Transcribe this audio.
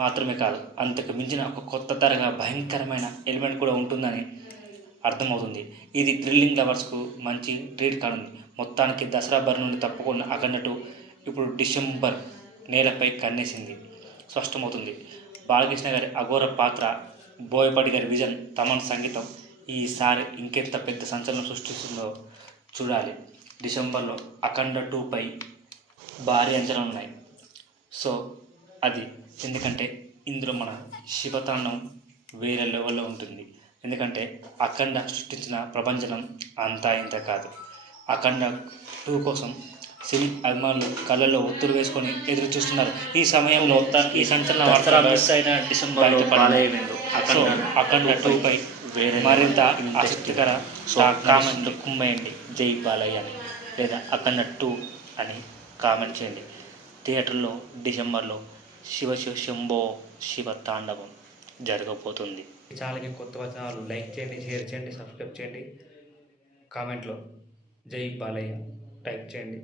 మాత్రమే కాదు, అంతకు మించిన ఒక కొత్త తరహా భయంకరమైన ఎలిమెంట్ కూడా ఉంటుందని అర్థమవుతుంది. ఇది థ్రిల్లింగ్ లవర్స్కు మంచి ట్రీట్ కానుంది. మొత్తానికి దసరా బరి నుండి తప్పుకున్న అఖండ 2 ఇప్పుడు డిసెంబర్ నేలపై కన్నేసింది స్పష్టమవుతుంది. బాలకృష్ణ గారి అఘోర పాత్ర, బోయపాటి గారి విజన్, తమన్ సంగీతం ఈసారి ఇంకెంత పెద్ద సంచలనం సృష్టిస్తుందో చూడాలి. డిసెంబర్లో అఖండ 2పై భారీ అంచనాలు ఉన్నాయి. సో అది ఎందుకంటే ఇందులో మన శివతాండం వేరే లెవెల్లో ఉంటుంది. ఎందుకంటే అఖండ సృష్టించిన ప్రపంచం అంతా ఇంత కాదు. అఖండ 2 కోసం సినీ అభిమానులు కళ్ళల్లో ఒత్తులు వేసుకొని ఎదురు చూస్తున్నారు. ఈ సమయంలో ఈ సంచలన వార్త మిస్ అయిన డిసెంబర్ అఖండ 2పై మరింత ఆసక్తికర కామెంట్ కుమ్మేయండి జై బాలయ్య అని, లేదా అఖండ 2 అని కామెంట్ చేయండి. థియేటర్లో డిసెంబర్లో శంభో శివ తాండవం జరగబోతుంది. ఈ ఛానల్కి కొత్త వచనాలు లైక్ చేయండి, షేర్ చేయండి, సబ్స్క్రైబ్ చేయండి. కామెంట్లో జై బాలయ్య టైప్ చేయండి.